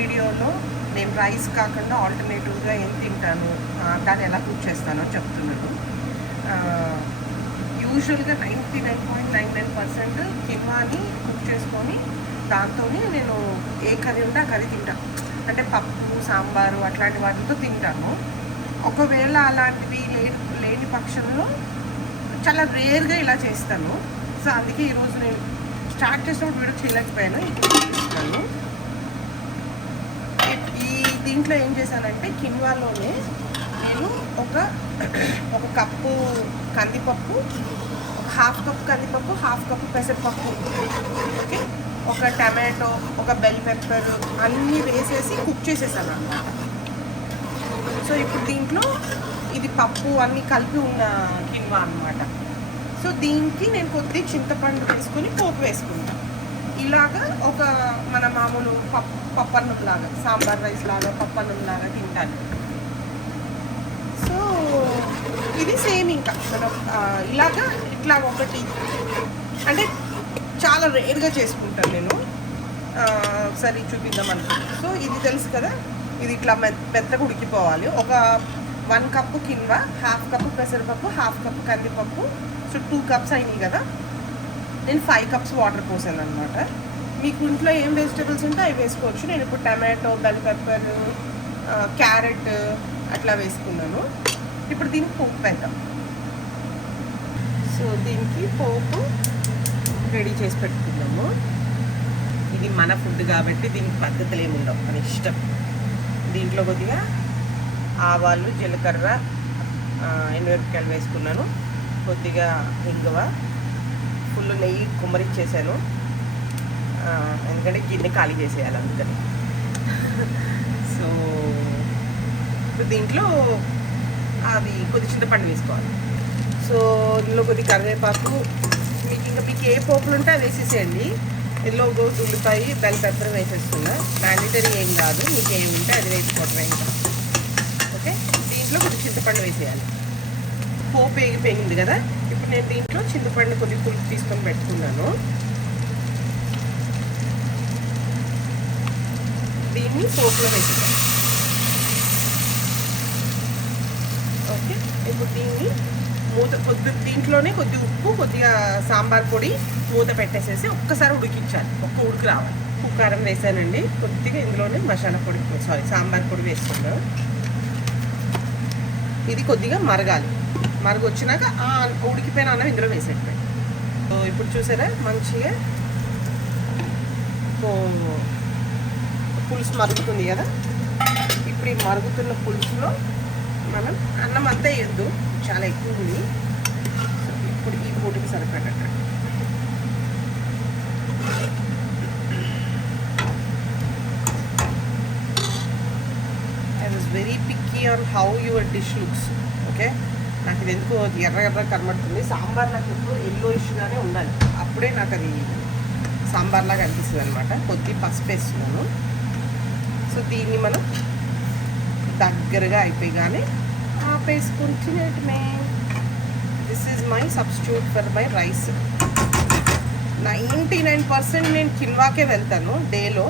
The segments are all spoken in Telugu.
వీడియోలో నేను రైస్ కాకుండా ఆల్టర్నేటివ్గా ఏం తింటాను, దాన్ని ఎలా కుక్ చేస్తానో చెప్తున్నాను. యూజువల్గా 99.99% కిన్వాని కుక్ చేసుకొని దాంతో నేను ఏ కర్రీ ఉంటే ఆ కర్రీ తింటాను. అంటే పప్పు, సాంబారు అట్లాంటి వాటితో తింటాను. ఒకవేళ అలాంటివి లేని పక్షంలో చాలా రేర్గా ఇలా చేస్తాను. సో అందుకే ఈరోజు నేను స్టార్ట్ చేసినప్పుడు వీడియో చేయలేకపోయాను, ఇప్పుడు చూపిస్తాను. ఈ దీంట్లో ఏం చేశానంటే కిన్వాలోనే నేను ఒక కప్పు కందిపప్పు, హాఫ్ కప్ కందిపప్పు, హాఫ్ కప్పు పెసరపప్పు, ఓకే, ఒక టమాటో, ఒక బెల్ పెప్పర్ అన్నీ వేసేసి కుక్ చేసేసాను అన్నమాట. సో ఇప్పుడు దీంట్లో ఇది పప్పు అన్నీ కలిపి ఉన్న కిన్వా అన్నమాట. సో దీనికి నేను కొద్దిగా చింతపండు వేసుకొని పోపు వేసుకుంటాను. ఇలాగా ఒక మన మామూలు పప్పన్నం లాగా, సాంబార్ రైస్ లాగా పప్పన్నం లాగా తింటాను. సో ఇది సేమ్ ఇంకా మనం ఇట్లా ఒకటి అంటే చాలా రేర్గా చేసుకుంటాను నేను. సరే చూపిద్దాం అనుకుంటున్నాను. సో ఇది తెలుసు కదా, ఇది ఇట్లా మెత్తగా ఉడికిపోవాలి. ఒక 1 కప్పు కిన్వా, హాఫ్ కప్పు పెసరపప్పు, హాఫ్ కప్పు కందిపప్పు, సో 2 కప్స్ అయినాయి కదా. నేను 5 కప్స్ వాటర్ పోసాను అనమాట. మీకు ఇంట్లో ఏం వెజిటేబుల్స్ ఉంటే అవి వేసుకోవచ్చు. నేను ఇప్పుడు టమాటో, బెల్ పెప్పర్, క్యారెట్ అట్లా వేసుకున్నాను. ఇప్పుడు దీనికి పోపు వేద్దాం. సో దీనికి పోపు రెడీ చేసి పెట్టుకున్నాము. ఇది మన ఫుడ్ కాబట్టి దీనికి పద్ధతులు ఏమి ఉండవు, మన ఇష్టం. దీంట్లో కొద్దిగా ఆవాలు, జీలకర్ర, ఎండుమిరపకాయలు వేసుకున్నాను. కొద్దిగా ఇంగువ, ఫుల్ నెయ్యి కుమ్మరిచ్చేసాను, ఎందుకంటే గిన్నె ఖాళీ చేసేయాలి అందుకని. సో ఇప్పుడు దీంట్లో అది కొద్ది చింతపండు వేసుకోవాలి. సో ఇందులో కొద్ది కరివేపాకు, మీకు ఏ పోపులు ఉంటే అది వేసేసేయండి. ఇందులో ఉల్లిపాయ, బెల్ పెప్పర్ వేసేస్తున్నా. మ్యాండేటరీ ఏం కాదు, మీకు ఏమి ఉంటే అది వేసుకోవటమే ఇంకా. ఓకే, దీంట్లో కొద్ది చింతపండు వేసేయాలి. పోపు వేగిపోయింది కదా, ఇప్పుడు నేను దీంట్లో చింతపండు కొద్ది పులుపు తీసుకొని పెట్టుకున్నాను. దీన్ని పోపులో వేసేయాలి. ఓకే, ఇప్పుడు దీన్ని దీంట్లోనే కొద్ది ఉప్పు, కొద్దిగా సాంబార్ పొడి మూత పెట్టేసేసి ఒక్కసారి ఉడికించాలి. ఉడుకు రావాలి. ఉప్పు కారం వేసానండి. కొద్దిగా ఇందులోనే మసాలా పొడి, సాంబార్ పొడి వేసుకున్నాను. ఇది కొద్దిగా మరగాలి. మరగొచ్చినాక ఉడికిపోయిన అన్నం ఇందులో వేసేట్టు. సో ఇప్పుడు చూసారా మంచిగా పులుసు మరుగుతుంది కదా. ఇప్పుడు ఈ మరుగుతున్న పులుసులో మనం అన్నం అంతా వేయద్దు, చాలా ఎక్కువ ఉంది. ఇప్పుడు ఈ పూటకి సరిపడట. I was very picky on how your dish looks. Okay, నాకు ఇది ఎందుకో ఎర్ర కనబడుతుంది. సాంబార్ నాకు ఎప్పుడు ఎల్లోయిష్గానే ఉండాలి, అప్పుడే నాకు అది సాంబార్లాగా అనిపిస్తుంది అనమాట. కొద్ది పసుపు వేస్తున్నాను. సో దీన్ని మనం దగ్గరగా అయిపోయిగానే ఆపేసుకుని తినేయటమే. This is my substitute for my rice. 99% నేను కిన్వాకే వెళ్తాను డేలో.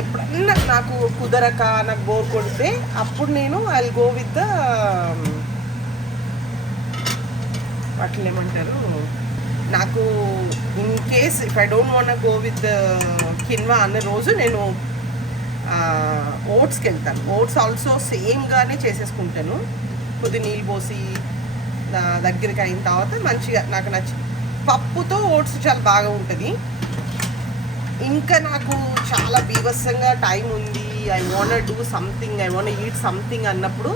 ఎప్పుడన్నా నాకు కుదరక, నాకు బోర్ కొడితే అప్పుడు నేను I will go with the వాటిని ఏమంటారు, నాకు in case if I don't want go with quinoa అన్న రోజు నేను ఓట్స్కి వెళ్తాను. ఓట్స్ ఆల్సో సేమ్గానే చేసేసుకుంటాను. కొద్ది నీళ్ళు పోసి దగ్గరికి అయిన తర్వాత మంచిగా నాకు పప్పుతో ఓట్స్ చాలా బాగా ఉంటుంది. ఇంకా నాకు చాలా బీభత్సంగా టైం ఉంది, I want do something, I want eat something అన్నప్పుడు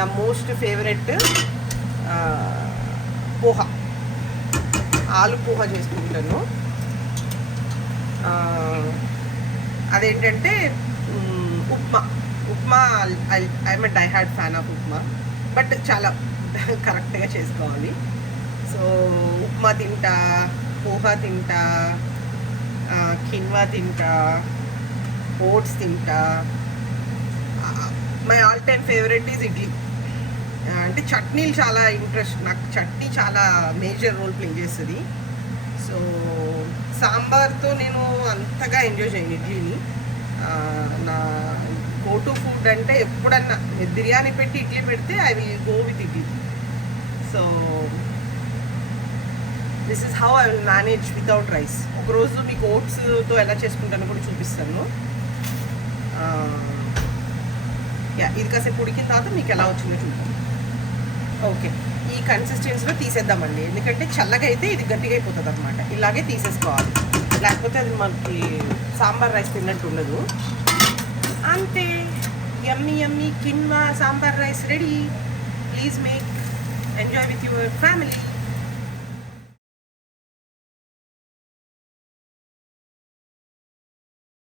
నా మోస్ట్ ఫేవరెట్ పోహ, ఆలు పోహ చేసుకుంటాను. అదేంటంటే upma I'm a die hard fan of upma, but చాలా కరెక్ట్గా చేసుకోవాలి. సో ఉప్మా తింటా, పోహా తింటా, కిన్వా తింటా, ఓట్స్ తింటా. My all time favourite is idli. అంటే చట్నీలు చాలా ఇంట్రెస్ట్, నాకు చట్నీ చాలా మేజర్ రోల్ ప్లే చేస్తుంది. సో సాంబార్తో నేను అంతగా ఎంజాయ్ చేయను ఇడ్లీని. నా ఫుడ్ అంటే ఎప్పుడన్నా బిర్యానీ పెట్టి ఇడ్లీ పెడితే I will go with idli. So this is how I will manage without rice. ఒకరోజు మీకు ఓట్స్తో ఎలా చేసుకుంటానో కూడా చూపిస్తాను. ఇది కాసేపు ఉడికిన తర్వాత మీకు ఎలా వచ్చిందో చూద్దాం. ఓకే, ఈ కన్సిస్టెన్సీలో తీసేద్దామండి, ఎందుకంటే చల్లగా అయితే ఇది గట్టిగా అయిపోతుంది అనమాట. ఇలాగే తీసేసుకోవాలి, లేకపోతే అది మనకి సాంబార్ రైస్ తిన్నట్టు ఉండదు. అంతే, yummy yummy quinoa sambar rice ready. Please make, enjoy with your family.